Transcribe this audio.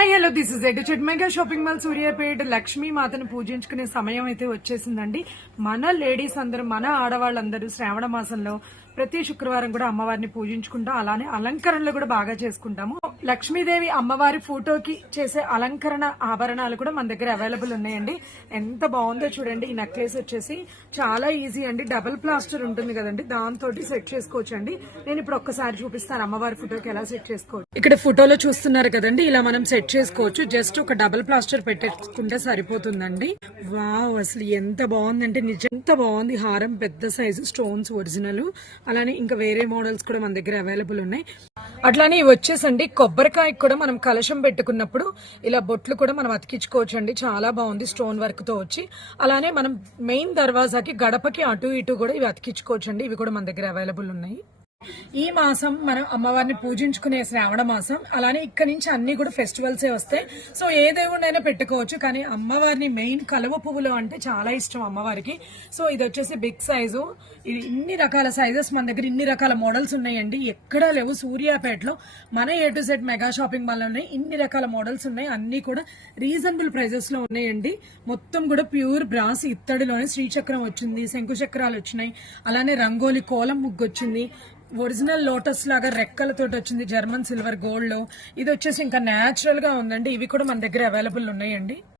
Hi hello this is ed mega shopping mall Suryapet Lakshmi మాతను పూజించుకునే సమయం అయితే వచ్చేసిందండి. మన లేడీస్ అందరూ, మన ఆడవాళ్ళందరూ శ్రావణ మాసంలో ప్రతి శుక్రవారం కూడా అమ్మవారిని పూజించుకుంటాం. అలానే అలంకరణలు కూడా బాగా చేసుకుంటాము. లక్ష్మీదేవి అమ్మవారి ఫోటోకి చేసే అలంకరణ ఆభరణాలు కూడా మన దగ్గర అవైలబుల్ ఉన్నాయండి. ఎంత బాగుందో చూడండి. ఈ నెక్లెస్ వచ్చేసి చాలా ఈజీ అండి. డబుల్ ప్లాస్టర్ ఉంటుంది కదండి, దాంతో సెట్ చేసుకోవచ్చు అండి. నేను ఇప్పుడు ఒక్కసారి చూపిస్తాను అమ్మవారి ఫోటోకి ఎలా సెట్ చేసుకోవచ్చు. ఇక్కడ ఫోటోలో చూస్తున్నారు కదండి, ఇలా మనం సెట్ చేసుకోవచ్చు. జస్ట్ ఒక డబుల్ ప్లాస్టర్ పెట్టేసుకుంటే సరిపోతుందండి. వావ్, అసలు ఎంత బాగుందంటే నిజంత బాగుంది. హారం పెద్ద సైజు, స్టోన్స్ ఒరిజినల్. అలానే ఇంకా వేరే మోడల్స్ కూడా మన దగ్గర అవైలబుల్ ఉన్నాయి. అట్లానే ఇవి వచ్చేసండి కొబ్బరికాయ కూడా మనం కలశం పెట్టుకున్నప్పుడు ఇలా బొట్లు కూడా మనం అతికించుకోవచ్చు అండి. చాలా బాగుంది స్టోన్ వర్క్ తో వచ్చి. అలానే మనం మెయిన్ దర్వాజాకి గడపకి అటు ఇటు కూడా ఇవి అతికించుకోవచ్చు అండి. ఇవి కూడా మన దగ్గర అవైలబుల్ ఉన్నాయి. ఈ మాసం మనం అమ్మవారిని పూజించుకునే శ్రావణ మాసం. అలానే ఇక్కడ నుంచి అన్ని కూడా ఫెస్టివల్సే వస్తాయి. సో ఏ దేవుడినైనా పెట్టుకోవచ్చు, కానీ అమ్మవారిని మెయిన్ కలువ పువ్వులు అంటే చాలా ఇష్టం అమ్మవారికి. సో ఇది వచ్చేసి బిగ్ సైజు. ఇది ఇన్ని రకాల సైజెస్ మన దగ్గర, ఇన్ని రకాల మోడల్స్ ఉన్నాయండి. ఎక్కడా లేవు సూర్యాపేటలో. మన A to Z mega shopping mall ఉన్నాయి. ఇన్ని రకాల మోడల్స్ ఉన్నాయి. అన్ని కూడా రీజనబుల్ ప్రైజెస్ లో ఉన్నాయండి. మొత్తం కూడా ప్యూర్ బ్రాస్ ఇత్తడిలోనే శ్రీచక్రం వచ్చింది, శంకు చక్రాలు వచ్చినాయి. అలానే రంగోలి కోలం ముగ్గు వచ్చింది. ఒరిజినల్ లోటస్ లాగా రెక్కలతో వచ్చింది జర్మన్ సిల్వర్ గోల్డ్ లో. ఇది వచ్చేసి ఇంకా న్యాచురల్ గా ఉందండి. ఇవి కూడా మన దగ్గర అవైలబుల్ ఉన్నాయండి.